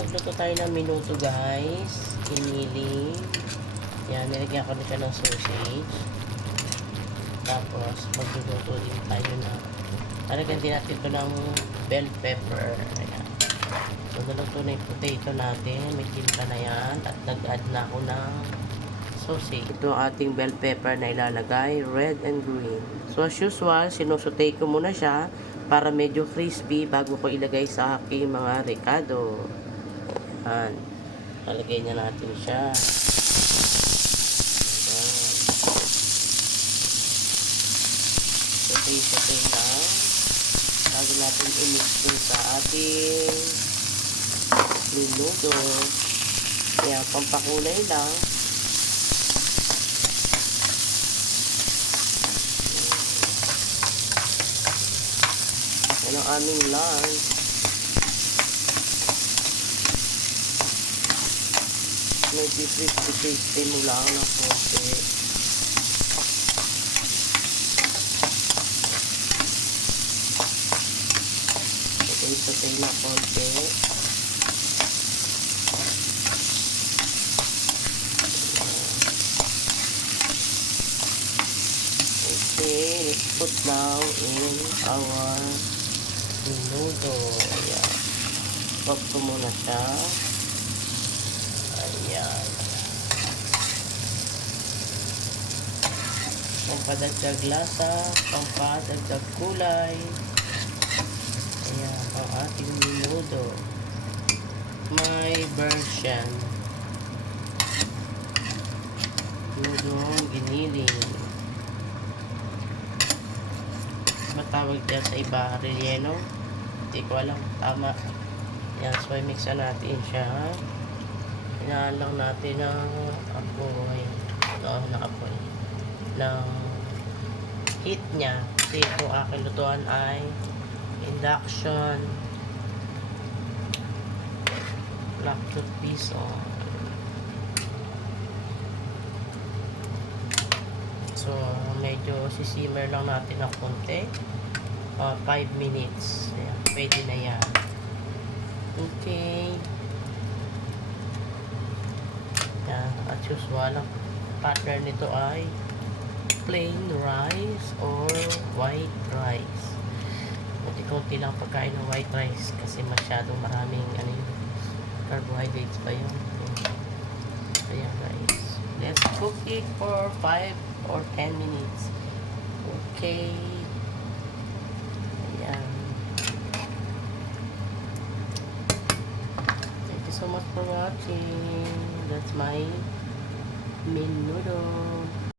magluto tayo ng minuto guys. Iniling. Yan, nilagyan ko na siya ng sausage. Tapos, magluluto din tayo na talagyan din natin ito ng bell pepper. Ayan. So, naluto na yung potato natin. May timpla na yan. At nag-add na ako ng sausage. Ito ang ating bell pepper na ilalagay. Red and green. So, as usual, sinusutay ko muna siya para medyo crispy bago ko ilagay sa aking mga ricado. Ayan. Lalagay na natin siya. Sutay lang. Bago natin i-mix din sa ating minuto. Kaya pampakulay lang. Yan ang aming lunch. Medyo crispy mo lang ng konti. Sutay na konti. Okay, let's put now in our minuto. Ayan. Pop ko muna siya. Ayan. Pampadagdag lasa, pampadagdag kulay. Ayan, ang ating minuto. My version. Minutong giniling. Matawag dyan sa iba, relleno. Hindi ko alam, tama. Ayan, so i-mix natin siya. Hinaan lang natin ng apoy. Ng apoy. Ng heat niya. Kasi itong aking lutuan ay induction black toothpiece. So medyo sisimmer lang natin ng konti. 5 minutes. Ayan, pwede na yan. Okay. Ayan, at usual ang partner nito ay plain rice or white rice. Kunti-kunti lang pagkain ng white rice kasi masyadong maraming carbohydrates pa yun. Ayan guys. Let's cook it for 5 or 10 minutes. Okay. Ayan. Thank you so much for watching. That's my minuto.